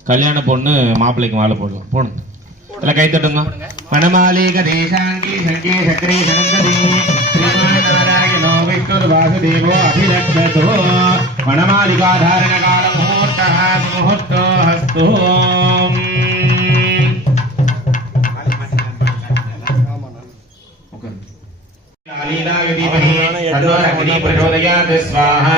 மாலை எடுத்துக்கோங்க கல்யாண பொண்ணு மாப்பிள்ளைக்கு மாலை போடலாம் போடுங்க இல்லை கை தட்டுங்க மணமாலிக தேசாங்கி சங்கே சக்கரே சனந்ததி ஸ்ரீமான் நாராயணோ விஷ்ணுர் வாசுதேவோ அபிலக்ஷதோ மணமாலிகா தாரண கால முகூர்த்தः முகூர்த்தோ ஹஸ்தோ लालीलाय धीमहि तन्नो अग्निः प्रचोदयात् स्वाहा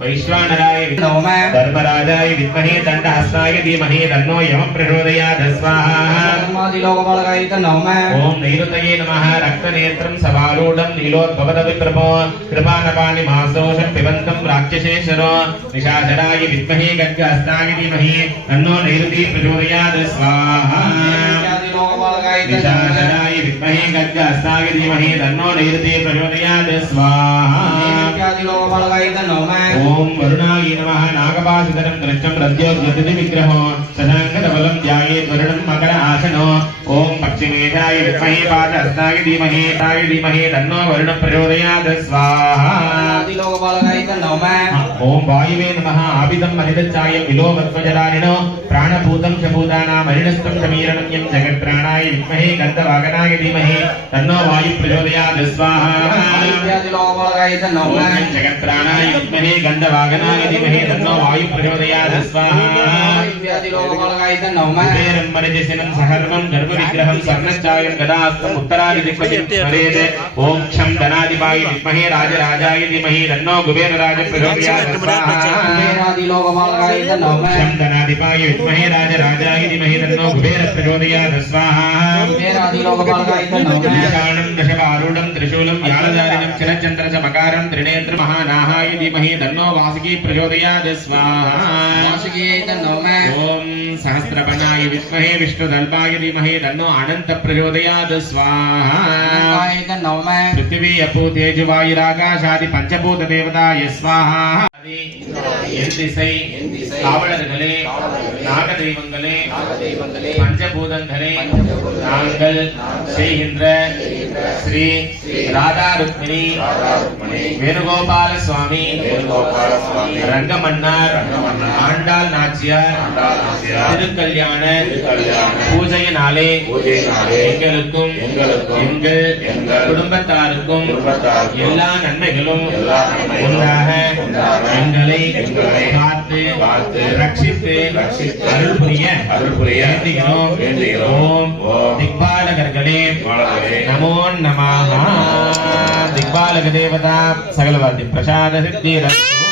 वैश्वानराय विद्महे नमः धर्मराजाय विद्महे दण्डहस्ताय धीमहि तन्नो यमः प्रचोदयात् स्वाहा धर्मादिलोकपालकाय नमः ॐ नैऋतये नमः रक्तनेत्रं सवारूढं नीलोद्भवदविप्रभो कृपानपाणि मासोषं पिबन्तं राक्षसेश्वरो निशाचराय विद्महे गद्गहस्ताय धीमहि तन्नो नैऋती प्रचोदयात् स्वाहा लोकपालकाय निशाचराय विद्महे गद्गहस्ताय धीमहि तन्नो नैऋती प्रचोदयात् स्वाहा लोकपालकाय नमः ॐ वरुणाय नमः नागपाशधरं दृष्टं रद्योद्गतिति विग्रहो सदाङ्गदबलं ध्यायेत् वरुणं मकर आसनो ॐ पक्षिमेधाय विद्महे पादहस्ताय धीमहि ताय धीमहि तन्नो वरुणः प्रचोदयात् स्वाहा लोकपालकाय नमः ॐ वायुवे नमः आविदं मनिदच्चाय विलोमत्वजरारिणो प्राणभूतं च भूतानां मरिणस्तं समीरणं यं जगत्प्राणाय विद्महे गन्धवागनाय धीमहि तन्नो वायुः प्रचोदयात् स्वाहा लोकपालकाय नमः ॐ जगत्प्राणाय विद्महे गन्धवागनाय धीमहि तन्नो वायुः प्रचोदयात् स्वाहा लोकपालकाय नमः कुबेरं मरिजसिनं सहर्वं गर्भविग्रहं स्वर्णश्चायं गदास्तम् उत्तरादिदिक्पतिं स्मरेत् ॐ क्षं धनाधिपाय विद्महे राजराजाय धीमहि तन्नो कुबेरराज प्रचोदयात् स्वाहा लोकपालकाय नमः क्षं धनाधिपाय विद्महे राजराजाय धीमहि तन्नो कुबेर प्रचोदयात् स्वाहा दशबारूढं त्रिशूलं यालदारिणं चिरचन्द्र च मकारं त्रिनेत्र महानाहाय धीमहि तन्नो वासुकी प्रचोदयात् स्वाहा ॐ सहस्रपणाय विद्महे विष्णुदल्पाय धीमहि तन्नो अनन्त प्रचोदयात् स्वाहा पृथिवी अपूतेजुवायुराकाशादि पञ्चभूतदेवताय स्वाहा காவலர்களே நாக தெய்வங்களே பஞ்சபூதங்களே நாங்கள் செய்கின்ற ஸ்ரீ ராதா ருக்மிணி வேணுகோபால சுவாமி ரங்கமன்னார் ஆண்டாள் நாச்சியார் திருக்கல்யாண பூஜையினாலே எங்களுக்கும் எங்கள் குடும்பத்தாருக்கும் எல்லா நன்மைகளும் உண்டாக. எங்களை பார்த்து பார்த்து ரட்சித்து ரட்சித்து அருள் புரிய அருள் புரிய வேண்டுகிறோம். வேண்டுகிறோம். ஓம் திக்பாலகர்களே. நமோ நமாக திக்பாலக தேவதா. சகலவாதி பிரசாத சித்தி ரத்து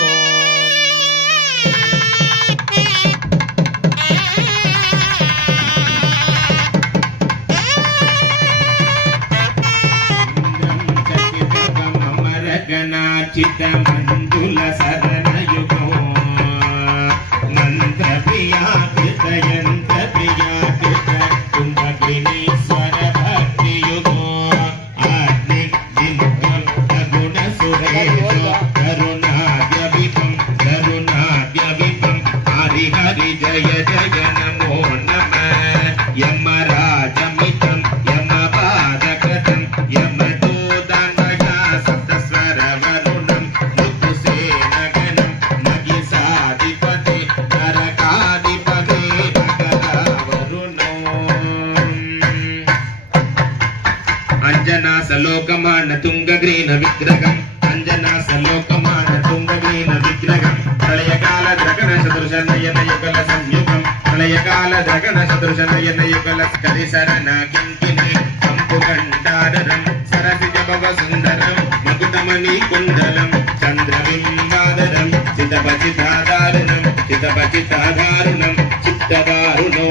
యుగలస్కరి శరణ కింకిని కంపు గండారం సరసి జపవ సుందరం మగుతమణి కుండలం చంద్రబింబాదరం చితపచితాదారుణం చితపచితాదారుణం చిత్తదారుణో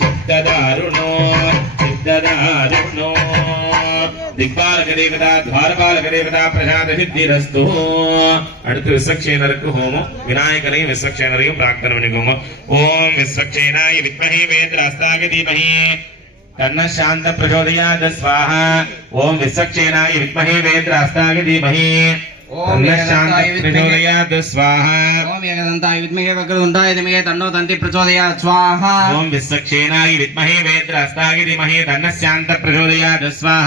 చిత్తదారుణో చిత్తదారుణో. திக்பாலக தேவதா துவாரபாலக தேவதா பிரசாத சித்திரஸ்து அடுத்து விஸ்வக்சேனருக்கு ஹோமம் விநாயகரையும் விஸ்வக்சேனரையும் பிரார்த்தனை பண்ணிக்கோங்க ஓம் விஸ்வக்சேனாய வித்மஹே வேத்ராஸ்தாக தீமஹி தன்ன சாந்த பிரச்சோதயாத் ஸ்வாஹா ஓம் விஸ்வக்சேனாய வித்மஹே வேத்ராஸ்தாக தீமஹி ஓம் தன்ன சாந்த பிரச்சோதயாத் ஸ்வாஹா ओम एकदन्ताय विद्महे वक्रतुण्डाय धीमहि तन्नो तन्ति प्रचोदयात् स्वाहा ओम विश्वक्षेनाय विद्महे वेत्रहस्ताय धीमहि విశ్వక్షేణాయ విద్మహే వేద్రస్తాయ ధీమహే తన్నశాంత ప్రచోదయాత్ స్వాహ.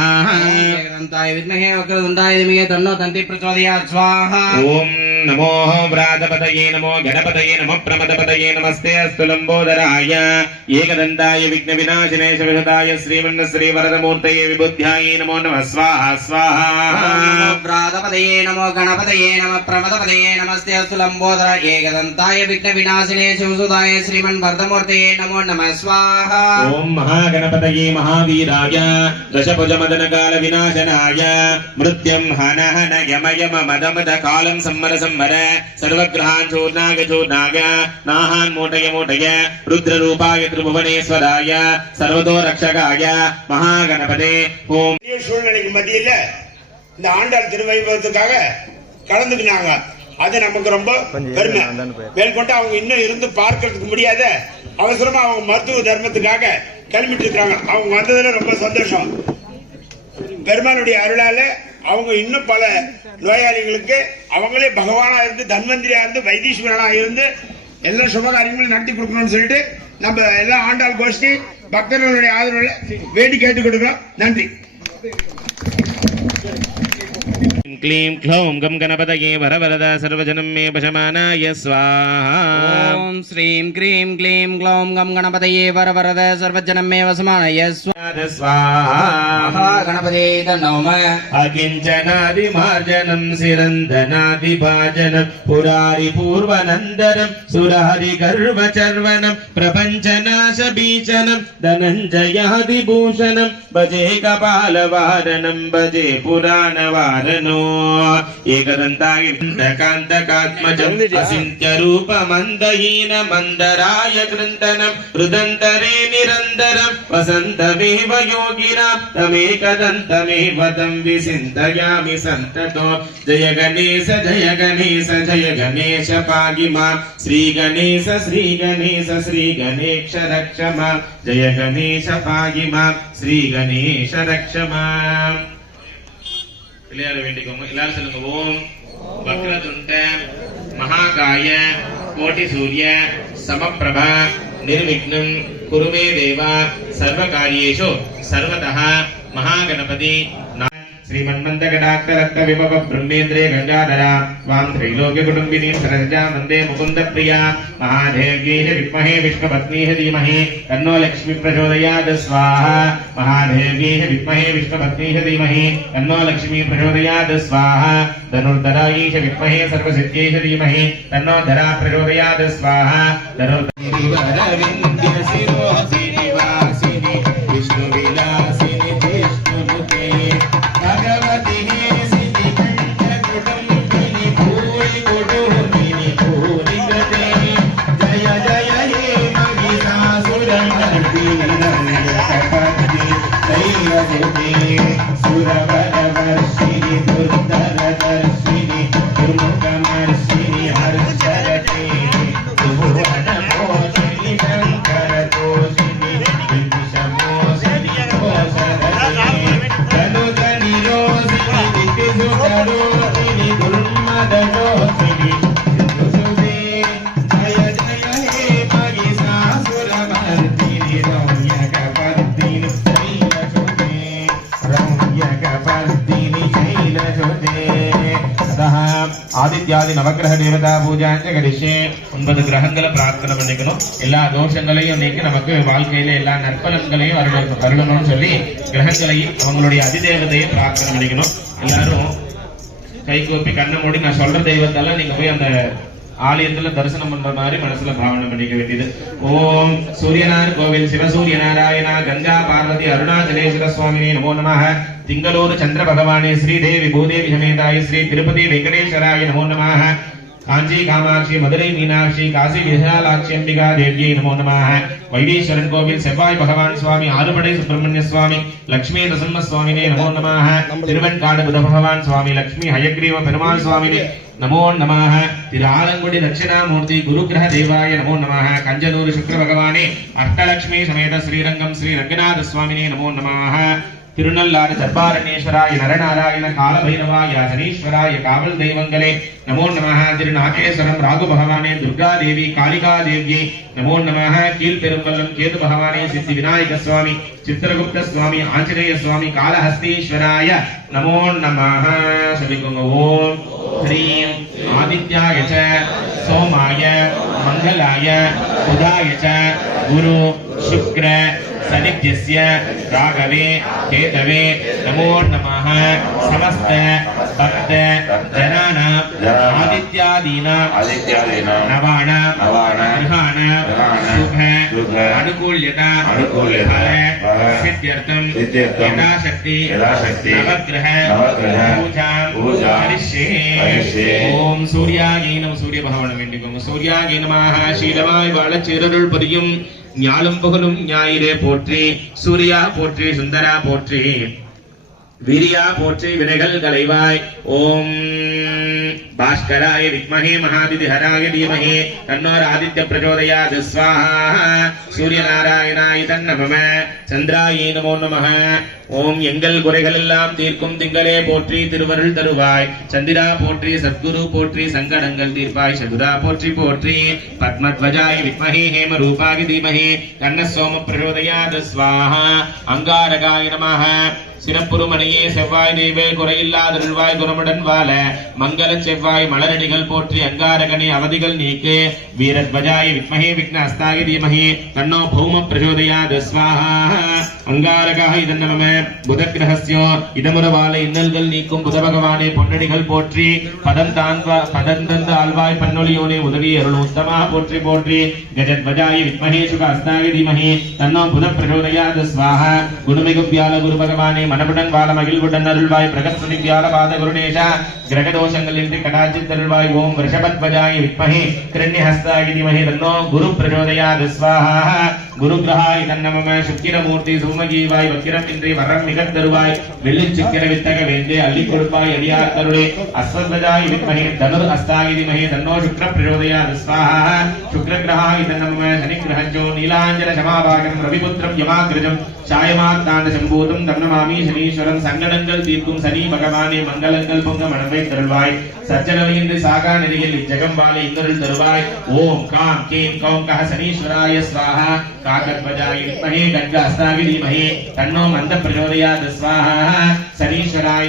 ఏకదంతాయ విద్మహే వక్రదుండాయ ధీమహే తన్నో తంతి ప్రచోదయాత్ స్వాహ. ఓం नमो व्रातपतये नमो गणपतये नमः प्रमदपतये नमस्ते अस्तु लम्बोदराय एकदन्ताय विघ्नविनाशिने शविषदाय श्रीमन्न श्रीवरदमूर्तये विबुद्ध्यायै नमो नमः स्वाहा स्वाहा नमो व्रातपदये नमो गणपतये नमः प्रमदपदये नमस्ते अस्तु लम्बोदर एकदन्ताय विघ्नविनाशिने शिवसुदाय श्रीमन्वर्धमूर्तये नमो नमः स्वाहा ॐ महागणपतये महावीराय दशभुजमदनकाल विनाशनाय मृत्युं हन हन यम यम मद मद कालं सम्मर சூர்யம் சர்வகிரகான் சூர்ணாக சூர்ணாக நாஹான் மூட்டய மூட்டய ருத்ரரூபாய திருபுவனேஸ்வராய சர்வதோ ரக்ஷகாய மகாகணபதே ஓம். சூழ்நிலைக்கு மத்தியில் இந்த ஆண்டாள் திருவைபவத்துக்காக கலந்துக்கினாங்க. அது நமக்கு ரொம்ப பெருமை. மேற்கொண்டு அவங்க இன்னும் இருந்து பார்க்கறதுக்கு முடியாத அவசரமா அவங்க மருத்துவ தர்மத்துக்காக கிளம்பிட்டு இருக்காங்க அவங்க வந்ததுல ரொம்ப சந்தோஷம். பெருமானுடைய அருளால அவங்க இன்னும் பல நோயாளிகளுக்கு அவங்களே பகவானா இருந்து தன்வந்திரியா இருந்து வைத்தீஸ்வரனா இருந்து எல்லா சுபகாரியங்களும் நடத்தி கொடுக்கணும்னு சொல்லிட்டு நம்ம எல்லாம் ஆண்டாள் கோஷ்டி பக்தர்களுடைய ஆதரவில் வேண்டி கேட்டுக் கொடுக்கிறோம். நன்றி. క్లీం క్లౌం గం గణపతయే వరవరద సర్వజనం మే పశమానాయ స్వాహా ఓం శ్రీం క్రీం క్లీం క్లౌం గం గణపతయే వరవరద సర్వజనం మే వసమానాయ స్వాహా గణపతే నమ అకించనాది మార్జనం సిరందనాది భాజనం పురారి పూర్వనందనం సురారి గర్వ చర్వనం ప్రపంచనాశ బీచనం ధనంజయాది భూషణం భజే కపాలవారణం భజే పురాణవారణో ఏకదంతాకాంతకాత్మచింత్యరూపమందహీన మందరాయ కృందనం హృదంతరే నిరంతరం వసంతమేవ యోగినా తమేకదంతమేవ తం విసింతయామి సంతతో. జయ గణేశ జయ గణేశ జయ గణేశ పాగిమా. శ్రీ గణేశ శ్రీ గణేశ శ్రీ గణేశ రక్షమా. జయ గణేశ పాగిమా శ్రీ గణేశ రక్షమా. பிள்ளையார வேண்டிக்கோங்க. எல்லாரும் சொல்லுங்க ஓம் வக்ரதுண்ட மகாகாய கோட்டி சூரிய சமப்பிரபா நிர்விக்னம் குருமே தேவா சர்வ காரியேஷு சர்வதா மகாகணபதி श्रीमन्मन्दगडाक्तरक्त विभव ब्रह्मेन्द्रे गङ्गाधरा त्वां त्रैलोक्यकुटुम्बिनीं सरजा वंदे मुकुन्दप्रिया महादेव्यै विद्महे विष्णुपत्नीः धीमहि तन्नो लक्ष्मी प्रचोदयात् स्वाहा महादेव्यै तन्नो लक्ष्मी प्रचोदयात् स्वाहा धनुर्धरायै च विद्महे सर्वसिद्ध्यै च तन्नो धरा स्वाहा धनुर्धरासिनि இத்தியாதி நவக்கிரக தேவதா பூஜாஞ்ச கரிஷே ஒன்பது கிரகங்களை பிரார்த்தனை பண்ணிக்கணும் எல்லா தோஷங்களையும் நீக்கி நமக்கு வாழ்க்கையில எல்லா நற்பலன்களையும் அருள் அருளணும்னு சொல்லி கிரகங்களையும் அவங்களுடைய அதிதேவதையும் பிரார்த்தனை பண்ணிக்கணும் எல்லாரும் கைகூப்பி கண்ணை மூடி நான் சொல்ற தெய்வத்தெல்லாம் நீங்க போய் அந்த ஆலயத்துல தரிசனம் பண்ற மாதிரி மனசுல பாவனை பண்ணிக்க வேண்டியது. ஓம் சூரியனார் கோவில் சிவசூரிய நாராயணா கங்கா பார்வதி அருணாச்சலேஸ்வர சுவாமினே நமோ நமः திங்களூர் சந்திர பகவானே ஸ்ரீதேவி பூதேவி சமேதாய ஸ்ரீ திருப்பதி வெங்கடேஸ்வராய நமோ நமாக காஞ்சி காமாட்சி மதுரை மீனாட்சி காசி விசாலாட்சி அம்பிகா தேவியை நமோ நமः வைத்தீஸ்வரன் கோவில் செவ்வாய் பகவான் சுவாமி ஆறுபடை சுப்பிரமணிய சுவாமி லட்சுமி நரசிம்ம சுவாமினே நமோ நமः திருவெண்காடு புத பகவான் சுவாமி லட்சுமி ஹயக்ரீவ பெருமாள் சுவாமினே நமோ நமः திரு ஆலங்குடி தட்சிணாமூர்த்தி குருகிரக தேவாய நமோ நமः கஞ்சனூர் சுக்ர பகவானே அஷ்டலட்சுமி சமேத ஸ்ரீரங்கம் ஸ்ரீ ரங்கநாத சுவாமினே நமோ நமः திருநள்ளாறு சர்பாரணேஸ்வராய நரநாராயண காலபைரவாய சனீஸ்வராய காவல் தெய்வங்களே நமோ நம திரு நாகேஸ்வரம் ராகு பகவானே துர்கா தேவி காளிகா தேவியை நமோ நம கீழ்பெரும்பல்லம் கேது பகவானே சித்தி விநாயக சுவாமி சித்திரகுப்த சுவாமி ஆஞ்சநேய சுவாமி காலஹஸ்தீஸ்வராய நமோ நம சொல்லிக்கோங்க. ஓம் ஹ்ரீம். ஆதித்யாய சோமாய மங்களாய சுதாய குரு சுக்ர సనిజ్యస్య రాఘవే కేతవే నమో నమ సమస్త భక్త జనానా ஆதித்யாதீனா ஆதித்யாதீனா நவானா நவானா கிரகான கிரகான சுக சுக அனுகூல்யதா அனுகூல்யதா பல சித்தியர்த்தம் சித்தியர்த்தம் ஞாலும் புகழும் ஞாயிறே போற்றி சூர்யா போற்றி சுந்தரா போற்றி. வீரியா போற்றி வினைகள் கலைவாய் ஓம் பாஸ்கராய வித்மஹே மகாதிதிஹராய தீமஹே. தன்னோர் ஆதித்ய பிரச்சோதயாத். ஸ்வாஹா. சூரியநாராயணாய தன்னமம சந்திராயே நமோ நமः ஓம் எங்கள் குறைகள் எல்லாம் தீர்க்கும் திங்களே போற்றி திருவருள் தருவாய். சந்திரா போற்றி சத்குரு போற்றி சங்கடங்கள் தீர்ப்பாய். சதுரா போற்றி போற்றி. பத்மத்வஜாய வித்மஹே ஹேம ரூபாய தீமஹே. கண்ண சோம பிரச்சோதயாத். ஸ்வாஹா. அங்காரகாய நமः சிறப்புருமணியே செவ்வாய் தெய்வே குறையில்லாதருள்வாய் குணமுடன் வாழ மங்கள செவ்வாய் மலரடிகள் போற்றி அங்காரகனி அவதிகள் நீக்கு வீரத்வஜாய வித்மஹே விக்ன அஸ்தாகி தீமஹி தன்னோ பௌம பிரச்சோதயாத் ஸ்வாஹா. அங்காரகாக இதன் நமம புத கிரகஸ்யோ இதமுறவால இன்னல்கள் நீக்கும் புத பகவானே பொன்னடிகள் போற்றி பதம் தான்வா பதம் தந்த ஆழ்வாய் பன்னொழியோனே உதவி அருள் உத்தமா போற்றி போற்றி கஜத்வஜாய வித்மஹே சுக அஸ்தாகி தீமஹி தன்னோ புத பிரச்சோதயாத் ஸ்வாஹா. குணமிகு வியாழ குரு பகவானே மனமுடன் வாழ மகிழ்வுடன் அருள்வாய் பிரகஸ்பதி வியாழ பாத குருநேஷா கிரக தோஷங்கள் இன்றி கடாச்சித் அருள்வாய் ஓம் ரிஷபத்வஜாய வித்மஹே. கிரண்யஹஸ்தாய தீமஹி தன்னோ குரு பிரச்சோதயாத். விஸ்வாஹா குருகிரகாய் தன்னம சுக்கிரமூர்த்தி சுமஜீவாய் வக்கிரமின்றி வரம் மிகத் தருவாய் வெள்ளி சுக்கிர வித்தக வேந்தே அள்ளி கொடுப்பாய் அடியார் தருளே அஸ்வத்வஜாய வித்மஹே தனுர் அஸ்தாய தீமஹி தன்னோ சுக்ர பிரயோதயா ஸ்வாஹா சுக்ரகிரகாய் தன்னம தன்னமம சனி கிரகஞ்சோ நீலாஞ்சன சமாபாகம் ரவிபுத்திரம் யமாகிரஜம். சாயமாத்தாண்ட சம்பூதம் தன்னமாமி சனீஸ்வரன் சங்கடங்கள் தீர்க்கும் சனி பகவானே மங்களங்கள் பொங்க மனமே தருள்வாய். சச்சரவையின்றி சாகா நெறியில் இச்சகம் வாழ இன்னொருள் தருவாய். ஓம் காம் கேம் கௌம் கஹ சனீஸ்வராய ஸ்வாஹா. காகத்வஜாய வித்மஹே கங்க அஸ்தாவி தீமஹே தன்னோ மந்த பிரச்சோதயாத் ஸ்வாஹா. சனீஸ்வராய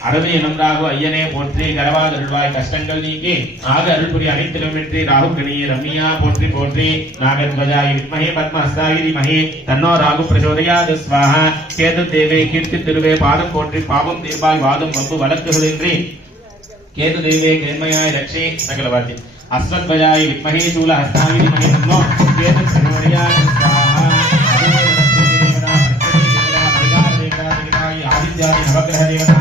அறவே நன்றாக ஐயனே போற்றி கரவாத அருள்வாய் கஷ்டங்கள் நீங்கி ஆக அருள்புரி அனைத்திலும் வெற்றி ராகு கணியே ரம்யா போற்றி போற்றி. நாகத்வஜாய வித்மஹே பத்ம அஸ்தாயி தீமஹே தன்னோ ராகு பிரச்சோதயாது ஸ்வாஹா. கேது தேவே கீர்த்தி திருவே பாதம் போற்றி பாவம் தீர்ப்பாய் வாதம் வம்பு வழக்குகளின்றி கேது தேவே கேண்மையாய் ரட்சே சகலவாதி அஸ்வத்வஜாய வித்மஹே சூல ஹஸ்தாயி தீமஹே தன்னோ கேது பிரச்சோதயாது ஸ்வாஹா. ஆதித்யாதி நவகிரக தேவதா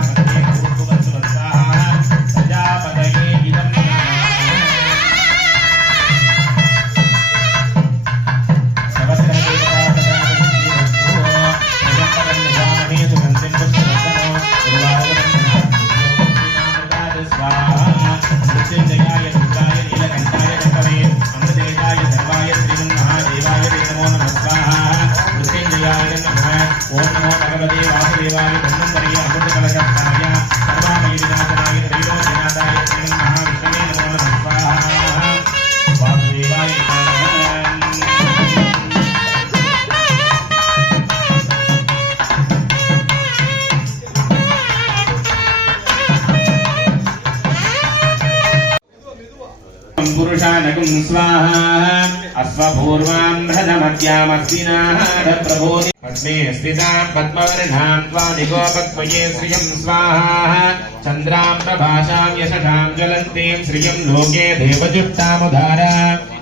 अश्वपूर्वां प्रथमद्यामस्तिनाहारप्रभोति पद्मे स्थितां पद्मवर्णां त्वादिगोपक्वये श्रियं स्वाहा चन्द्रां प्रभाषां यशसां ज्वलन्तीं श्रियं लोके देवजुष्टामुधारा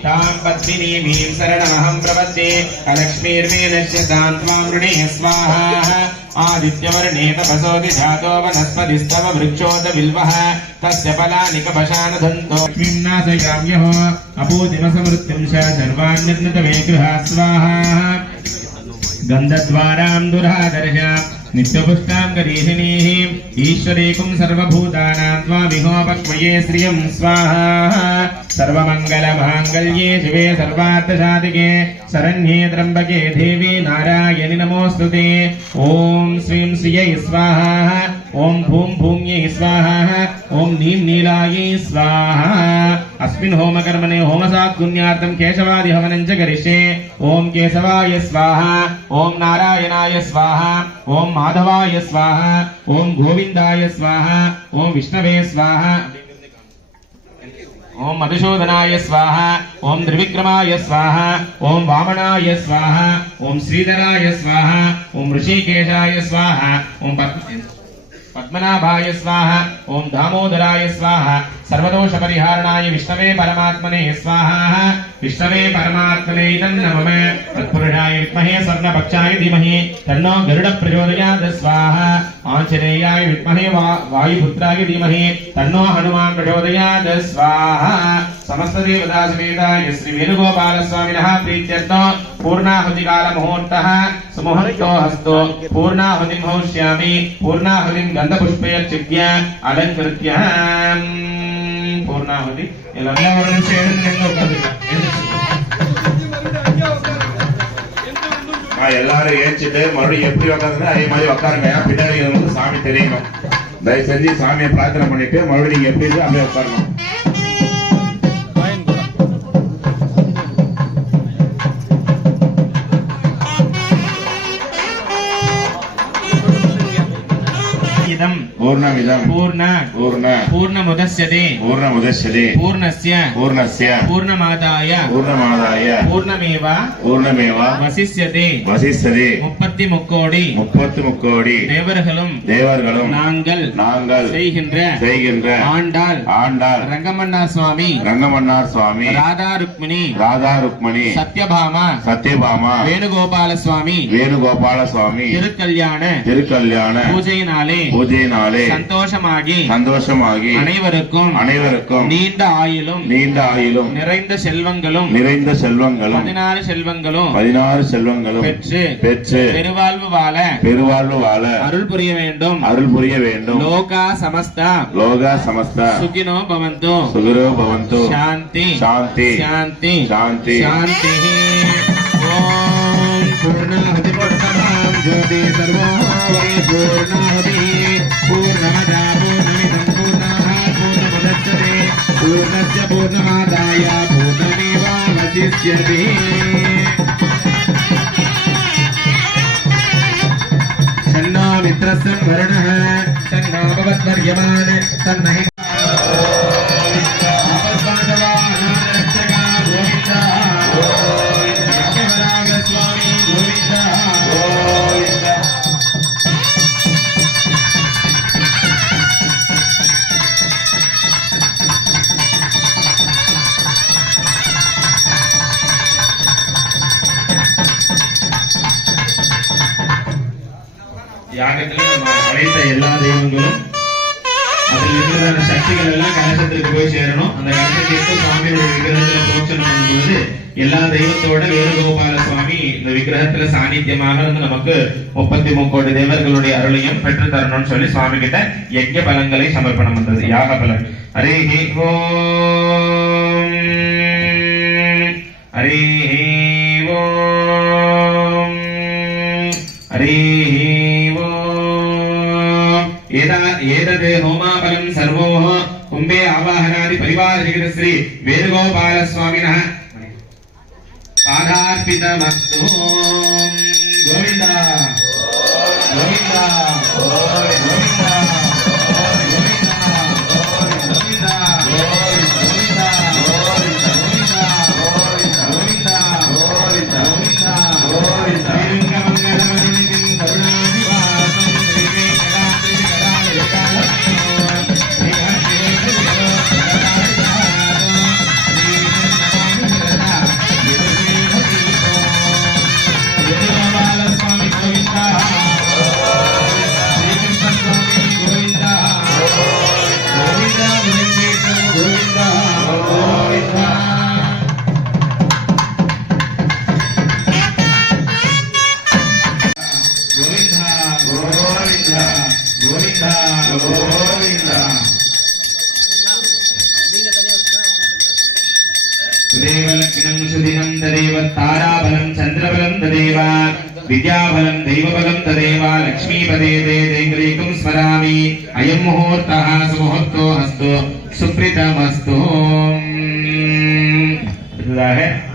तां पद्मिनीमीं शरणमहं प्रपद्ये अलक्ष्मीर्वेदस्य तां त्वां वृणे स्वाहा आदित्यवर्णे तपसोऽपि जातो वनस्पतिस्तव वृक्षोत बिल्वः तस्य फलानि कपशानधन्तो लक्ष्मीं नाशयाम्यहो अपूतिमसमृत्युं च सर्वाण्यत्नतमे गृहा स्वाहा गन्धद्वारां दुरादर्श నిత్యపుష్టాం గరీహిణీః ఈశ్వరీకుం సర్వభూతానాం త్వా విహోపక్వయే శ్రియం స్వాహా సర్వమంగళమాంగళ్యే శివే సర్వార్థశాదికే శరణ్యే త్రంబకే దేవి నారాయణి నమోస్తుతే ఓం శ్రీం శ్రియై స్వాహా ఓం భూం భూమ్యై స్వాహ ఓం నీం నీలాయై స్వాహ అస్మిన్ హోమకర్మనే హోమసాత్పుణ్యార్థం కేశవాది హవనం చ కరిష్యే ఓం కేశవాయ స్వాహ ఓం నారాయణాయ స్వాహ ఓం మాధవాయ స్వాహ ఓం గోవిందాయ స్వాహ ఓం విష్ణవే స్వాహ ఓం మధుసూదనాయ స్వాహ ఓం త్రివిక్రమాయ స్వాహ ఓం వామనాయ స్వాహ ఓం శ్రీధరాయ స్వాహ ఓం ఋషికేశాయ స్వాహ ఓం పద్మ पद्मनाभाय स्वाहा ओम दामोदराय स्वाहा। సర్వదోష పరిహారణాయ విష్ణవే పరమాత్మనే స్వాహ విష్ణవే పరమాత్మనే ఇదం నమమ తత్పురుషాయ విద్మహే స్వర్ణపక్షాయ ధీమహి. తన్నో గరుడ ప్రచోదయాత్ స్వాహ. ఆంజనేయాయ విద్మహే వాయుపుత్రాయ ధీమహి. తన్నో హనుమాన్ ప్రచోదయాత్ స్వాహ. సమస్త దేవతా సమేతాయ శ్రీ వేణుగోపాల స్వామినః ప్రీత్యర్థం పూర్ణాహుతి కాల ముహూర్తః సుముహూర్తో హస్తో పూర్ణాహుతిం హౌష్యామి. పూర్ణాహుతిం గంధపుష్పయర్చిద్య అలంకృత్య நின்று உட்காந்துக்கலாம் ஆ, எல்லாரும் ஏச்சிட்டு மறுபடியும் எப்படி உட்காந்துன்னா அதே மாதிரி உட்காருங்க பின்னாடி வந்து சாமி தெரியணும். தயவு செஞ்சு சாமியை பிரார்த்தனை பண்ணிட்டு மறுபடியும் நீங்க எப்படி அப்படியே உட்காரணும் வசிஷ்யதே வசிஷ்டதே முப்பத்தி முக்கோடி முப்பத்து முக்கோடி தேவர்களும் தேவர்களும் நாங்கள் நாங்கள் செய்கின்ற செய்கின்ற ஆண்டாள். ஆண்டாள். ரங்கமன்னா சுவாமி. ரங்கமன்னார் சுவாமி. ராதா ருக்மிணி. ராதா ருக்மணி. சத்யபாமா. சத்யபாமா. வேணுகோபால சுவாமி. வேணுகோபால சுவாமி. திருக்கல்யாண. திருக்கல்யாண. பூஜையினாலே. பூஜையினாலே. சந்தோஷமாகி சந்தோஷமாகி அனைவருக்கும் அனைவருக்கும் நீண்ட ஆயிலும் நீண்ட ஆயிலும் நிறைந்த செல்வங்களும் நிறைந்த செல்வங்களும் பதினாறு செல்வங்களும் பதினாறு செல்வங்களும் பெற்று பெற்று பெருவாழ்வு வாழ பெருவாழ்வு வாழ அருள் புரிய வேண்டும். அருள் புரிய வேண்டும். லோகா சமஸ்தா. லோகா சமஸ்தா. சுகினோ பவந்தோ. சுகிரோ பவந்தோ. சாந்தி. சாந்தி. சாந்தி. சாந்தி. சாந்தி. ஓம் பூர்ணாதி பூர்ணாம் ஜோதி சர்வோபரி பூர்ணாதி पूर्णमदा पूर्णमिदं पूर्णाः पूर्णमुदच्यते पूर्णस्य पूर्णमादाय पूर्णमेवावशिष्यते शन्नो मित्रस्य वरुणः शन्नो भवद्वर्यमान् सन्नहि தெய்வத்தோடு வேணுகோபால சுவாமி இந்த விக்கிரகத்துல சாநித்தியமாக இருந்து நமக்கு முப்பத்தி முக்கோடி தேவர்களுடைய அருளையும் பெற்று தரணும்னு சொல்லி சுவாமி கிட்ட யஜ்ய பலங்களை சமர்ப்பணம் பண்றது யாக பலன் ஹரே ஹே ஓம் ஹரே ஹே ஓம் ஹரே ஹே ఏతదే హోమాఫలం సర్వో కుంభే ఆవాహనాది పరివార జగతశ్రీ వేణుగోపాల స్వామిన నాగార్పితమస్తు గోవింద గోవింద గోవింద Thank you. తదేవ లగ్నం సుదినం తదేవ తారాబలం చంద్రబలం తదేవ విద్యాబలం దైవబలం తదేవ లక్ష్మీపదే దే దైవరేకం స్మరామి అయం ముహూర్త సుముహూర్తో అస్తు సుప్రీతమస్తు. है